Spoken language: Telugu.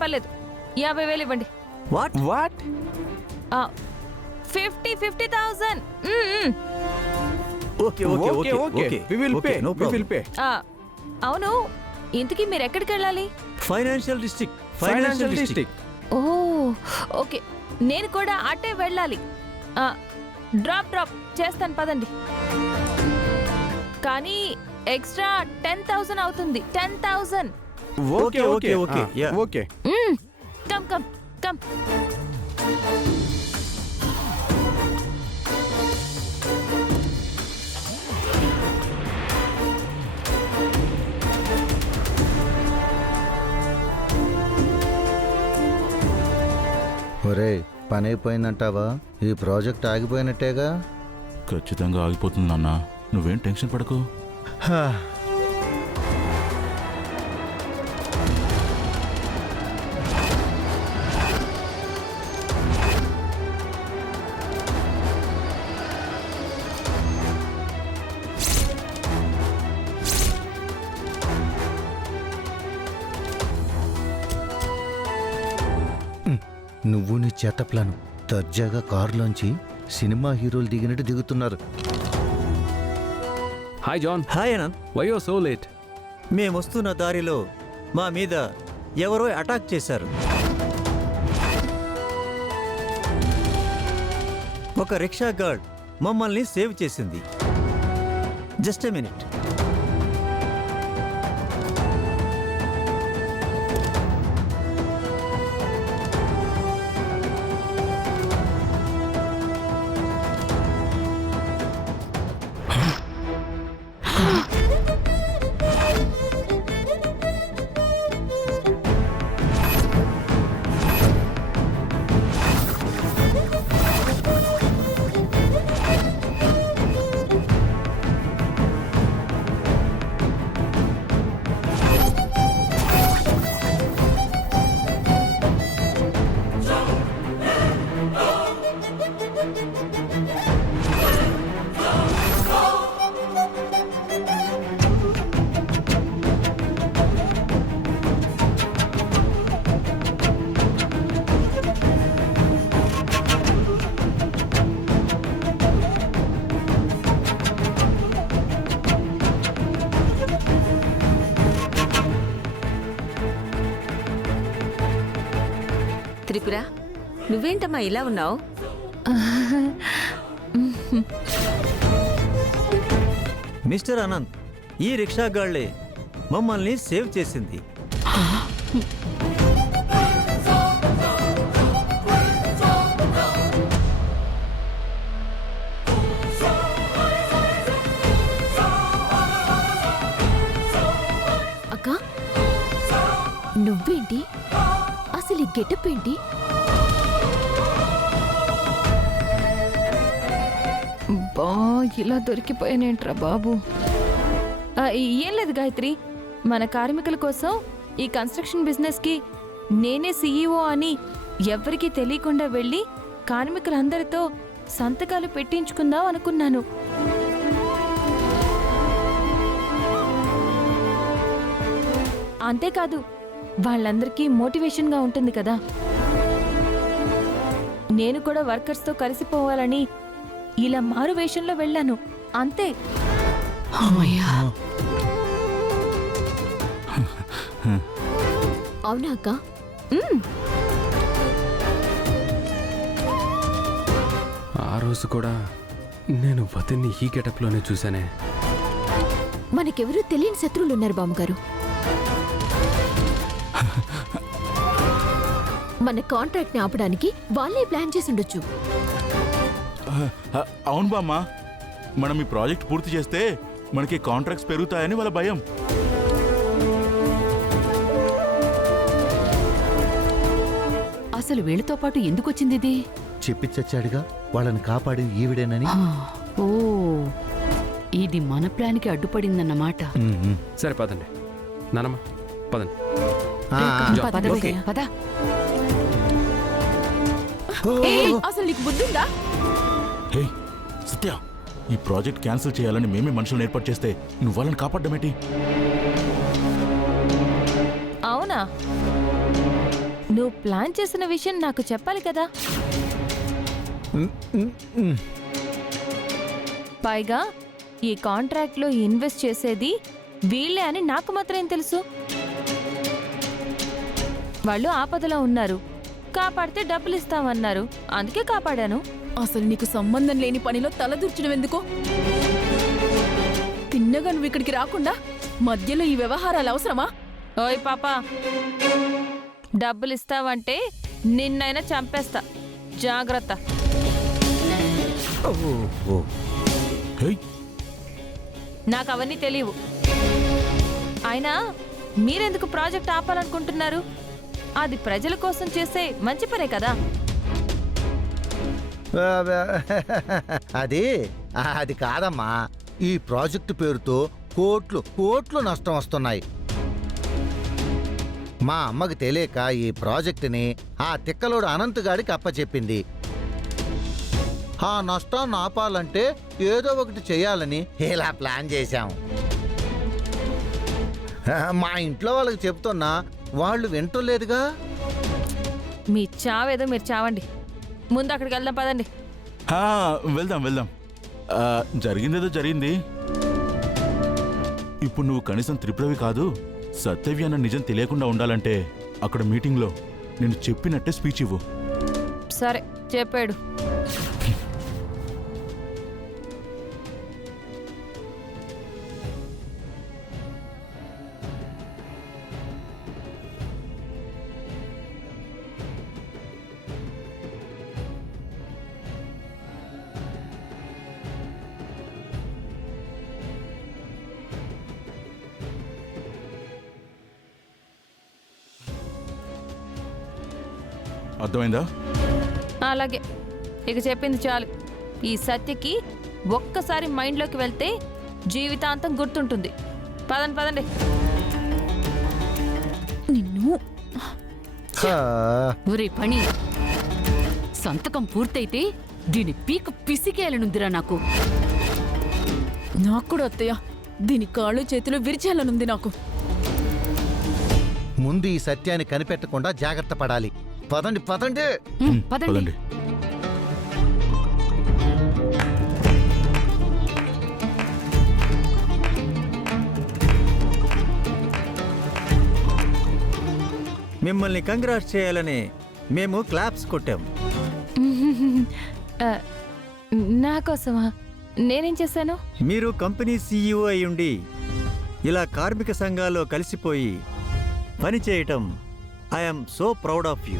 పర్లేదు 50,000 ఇవ్వండి. వాట్ 50,000. అవును, ఇంతకీ మీరు ఎక్కడికి వెళ్ళాలి? Financial district. ఓ ఓకే, నేను కూడా అటే వెళ్ళాలి. డ్రాప్ చేస్తాను పదండి. కానీ ఎక్స్ట్రా 10,000 అవుతుంది. 10,000. ఓకే. కమ్. ఒరే, పని అయిపోయిందంటావా? ఈ ప్రాజెక్ట్ ఆగిపోయినట్టేగా? ఖచ్చితంగా ఆగిపోతుంది నాన్న, నువ్వేం టెన్షన్ పడకు. నువ్వు నీ చేత ప్లాను దర్జాగా కారులోంచి సినిమా హీరోలు దిగినట్టు దిగుతున్నారు. Hi John. Hi Anant. Why you so late? మేమొస్తున్న దారిలో మా మీద ఎవరో అటాక్ చేశారు. ఒక రిక్షా గార్డ్ మమ్మల్ని సేవ్ చేసింది. Just a minute. త్రిపుర, నువ్వేంటమ్మా ఇలా ఉన్నావు? మిస్టర్ అనంత్, ఈ రిక్షా గాళ్లే మమ్మల్ని సేవ్ చేసింది. అక్క, నువ్వేంటి? అసలు ఈ గెటప్ ఏంటి? బా, ఇలా దొరికిపోయానేంట్రా బాబు. ఏం లేదు గాయత్రి, మన కార్మికుల కోసం ఈ కన్స్ట్రక్షన్ బిజినెస్కి నేనే సీఈఓ అని ఎవ్వరికీ తెలియకుండా వెళ్ళి కార్మికులందరితో సంతకాలు పెట్టించుకుందాం అనుకున్నాను. అంతేకాదు, వాళ్ళందరికీ మోటివేషన్గా ఉంటుంది కదా. నేను కూడా వర్కర్స్తో కలిసిపోవాలని ఇలా మారు వేషంలో వెళ్ళాను, అంతే. అవునా అక్క? ఆ రోజు కూడా నేను వదిన్ని ఈ గెటప్లోనే చూశానే. మనకెవరూ తెలియని శత్రువులున్నారు బామ్మగారు. మన కాంట్రాక్ట్ ని ఆపడానికి వాళ్ళే ప్లాన్ చేసి ఉండొచ్చు. అవును బామ్మ, మనం ఈ ప్రాజెక్ట్ పూర్తి చేస్తే మనకి కాంట్రాక్ట్స్ పెరుగుతాయని వాళ్ళ భయం. అసలు వీళ్ళతో పాటు ఎందుకు వచ్చింది ఇది? చెప్పి చచ్చాడుగా వాళ్ళని కాపాడి ఈవిడేనని. ఓ, ఇది మన ప్లాన్కి అడ్డుపడిందన్నమాట. సరే పదండి నానమ్మ, పదండి. పద ఓకే. పద. అసలు నీకు బుద్ధుందా? హే సత్య, ఈ ప్రాజెక్ట్ క్యాన్సిల్ చేయాలని మేమే మనుషులను ఏర్పాటు చేస్తే నువ్వు వాళ్ళని కాపాడమేంటి? అవునా? నువ్వు ప్లాన్ చేసిన విషయం నాకు చెప్పాలి కదా. పైగా ఈ కాంట్రాక్ట్లో ఇన్వెస్ట్ చేసేది వీళ్ళే అని నాకు మాత్రం ఏం తెలుసు? వాళ్ళు ఆపదలో ఉన్నారు, కాపాడితే డబ్బులు ఇస్తామన్నారు, అందుకే కాపాడాను. అసలు నీకు సంబంధం లేని పనిలో తలదూర్చడం ఎందుకు? తిన్నగా నువ్వు ఇక్కడికి రాకుండా మధ్యలో ఈ వ్యవహారాలు అవసరమా? ఓయ్ పాపా, డబ్బులు ఇస్తావంటే నిన్నైనా చంపేస్తా, జాగ్రత్త. హే, నాకు అవన్నీ తెలియవు. అయినా మీరెందుకు ప్రాజెక్ట్ ఆపాలనుకుంటున్నారు? అది ప్రజల కోసం చేసే మంచి పనే కదా. అది కాదమ్మా, ఈ ప్రాజెక్టు పేరుతో కోట్లు నష్టం వస్తున్నాయి. మా అమ్మకి తెలియక ఈ ప్రాజెక్టుని ఆ తిక్కలోడు అనంతగాడికి అప్పచెప్పింది. ఆ నష్టాన్ని ఆపాలంటే ఏదో ఒకటి చేయాలని ఇలా ప్లాన్ చేశాం. మా ఇంట్లో వాళ్ళకి చెప్తున్నా వాళ్ళు వింటలేదుగా. మీ చావేదో మీరు చావండి, ముందు అక్కడికి వెళ్దాం పదండి. హా, వెళ్దాం వెళ్దాం. జరిగిందేదో జరిగింది. ఇప్పుడు నువ్వు కనీసం త్రిపురవి కాదు, సత్యవి అన్న నిజం తెలియకుండా ఉండాలంటే అక్కడ మీటింగ్లో నేను చెప్పినట్టే స్పీచ్ ఇవ్వు. సరే చెప్పాడు. అర్థమైందా? అలాగే, ఇక చెప్పింది చాలు. ఈ సత్యకి ఒక్కసారి మైండ్లోకి వెళ్తే జీవితాంతం గుర్తుంటుంది. పదండి పదండి. నిన్ను ఒరే పని, సంతకం పూర్తయితే దీని పీక పిసికేయాలనుందిరా నాకు. నాకు కూడా అత్తయ్య, దీని కాళ్ళు చేతులు విరిచేయాలనుంది నాకు. ముందు ఈ సత్యాన్ని కనిపెట్టకుండా జాగ్రత్త పడాలి. పదండి పదండి. పదండి. పదండి. మిమ్మల్ని కంగ్రాట్స్ చేయాలని మేము క్లాప్స్ కొట్టాం. ఆ, నా కోసమా? నేనేం చేశాను? మీరు కంపెనీ సీఈఓ అయి ఉండి ఇలా కార్మిక సంఘాల్లో కలిసిపోయి పని చేయటం I'm so proud of you.